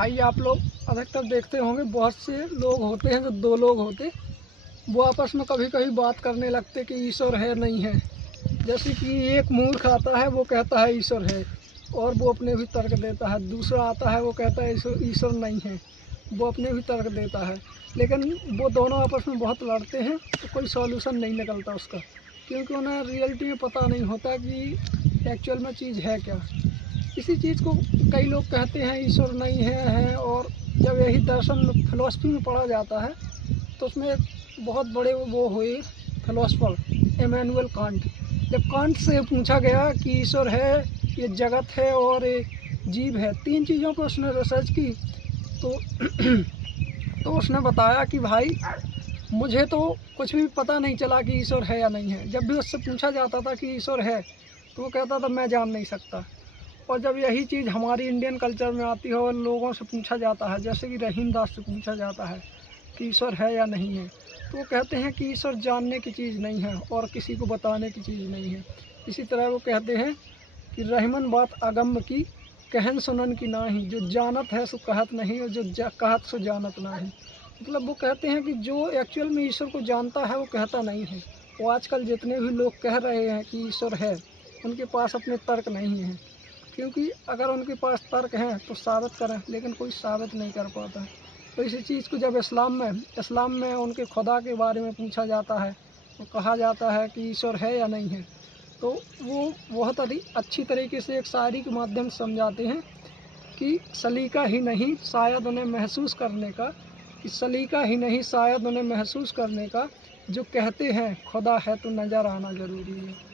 भाई आप लोग अधिकतर देखते होंगे, बहुत से लोग होते हैं जो दो लोग होते, वो आपस में कभी कभी बात करने लगते कि ईश्वर है नहीं है। जैसे कि एक मूर्ख आता है, वो कहता है ईश्वर है और वो अपने भी तर्क देता है। दूसरा आता है, वो कहता है ईश्वर नहीं है, वो अपने भी तर्क देता है। लेकिन वो दोनों आपस में बहुत लड़ते हैं तो कोई सॉल्यूशन नहीं निकलता उसका, क्योंकि उन्हें रियलिटी में पता नहीं होता कि एक्चुअल में चीज़ है क्या। इसी चीज़ को कई लोग कहते हैं ईश्वर नहीं है। और जब यही दर्शन में फिलॉसफी में पढ़ा जाता है तो उसमें एक बहुत बड़े वो हुए फिलोसफर इमैनुअल कांट। जब कांट से पूछा गया कि ईश्वर है, ये जगत है और ये जीव है, तीन चीज़ों पर उसने रिसर्च की तो तो उसने बताया कि भाई मुझे तो कुछ भी पता नहीं चला कि ईश्वर है या नहीं है। जब भी उससे पूछा जाता था कि ईश्वर है तो वो कहता था मैं जान नहीं सकता। और जब यही चीज़ हमारी इंडियन कल्चर में आती है और लोगों से पूछा जाता है, जैसे कि रहीम दास से पूछा जाता है कि ईश्वर है या नहीं है, तो वो कहते हैं कि ईश्वर जानने की चीज़ नहीं है और किसी को बताने की चीज़ नहीं है। इसी तरह वो कहते हैं कि रहमन बात अगम्य की, कहन सुनन की नाही, जो जानत है सो कहत नहीं और जो कहत सो जानत नहीं। मतलब वो कहते हैं कि जो एक्चुअल में ईश्वर को जानता है वो कहता नहीं है। वो आजकल जितने भी लोग कह रहे हैं कि ईश्वर है, उनके पास अपने तर्क नहीं हैं, क्योंकि अगर उनके पास तर्क हैं तो साबित करें, लेकिन कोई साबित नहीं कर पाता। तो इसी चीज़ को जब इस्लाम में उनके खुदा के बारे में पूछा जाता है तो कहा जाता है कि ईश्वर है या नहीं है, तो वो बहुत अच्छी तरीके से एक शायरी के माध्यम से समझाते हैं कि सलीका ही नहीं शायद उन्हें महसूस करने का, कि सलीका ही नहीं शायद उन्हें महसूस करने का, जो कहते हैं खुदा है तो नज़र आना ज़रूरी है।